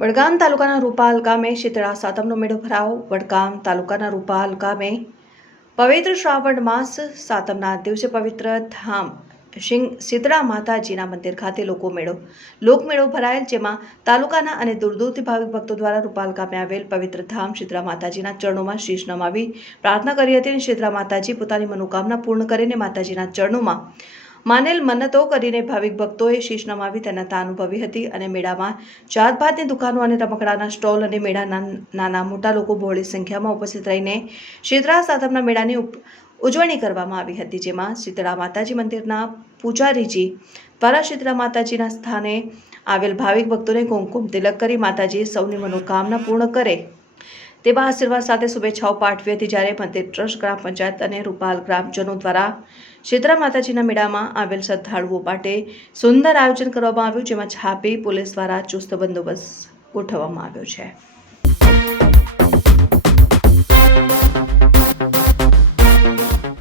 વડગામ તાલુકાના રૂપાલ ગામે શીતળા સાતમનો મેળો ભરાયો। વડગામ તાલુકાના રૂપાલ ગામે પવિત્ર શ્રાવણ માસ સાતમના દિવસે પવિત્ર ધામ શીતળા માતાજીના મંદિર ખાતે લોકમેળો ભરાયેલ, જેમાં તાલુકાના અને દૂર-દૂરથી ભાવિક ભક્તો દ્વારા રૂપાલ ગામે આવેલ પવિત્ર ધામ શીતળા માતાજીના ચરણોમાં શીશ નમાવી પ્રાર્થના કરી હતી। શીતળા માતાજી પોતાની મનોકામના પૂર્ણ કરીને માતાજીના ચરણોમાં માનેલ મન્નતો કરીને ભાવિક ભક્તોએ શીશ નમાવી ધન્યતા અનુભવી હતી। અને મેળામાં જાતભાતની દુકાનો અને રમકડાના સ્ટોલ અને મેળાના નાના મોટા લોકો બહોળી સંખ્યામાં ઉપસ્થિત રહીને શીતળા સાતમના મેળાની ઉજવણી કરવામાં આવી હતી, જેમાં શીતળા માતાજી મંદિરના પૂજારીજી દ્વારા શીતળા માતાજીના સ્થાને આવેલ ભાવિક ભક્તોને કુમકુમ તિલક કરી માતાજી સૌની મનોકામના પૂર્ણ કરે તેવા આશીર્વાદ સાથે શુભેચ્છાઓ પાઠવી હતી। જ્યારે મંદિર ટ્રસ્ટ, ગ્રામ પંચાયત અને રૂપાલ ગ્રામજનો દ્વારા શીતળા માતાજીના મેળામાં આવેલ શ્રદ્ધાળુઓ માટે સુંદર આયોજન કરવામાં આવ્યું, જેમાં છાપી પોલીસ દ્વારા ચુસ્ત બંદોબસ્ત ગોઠવવામાં આવ્યો છે।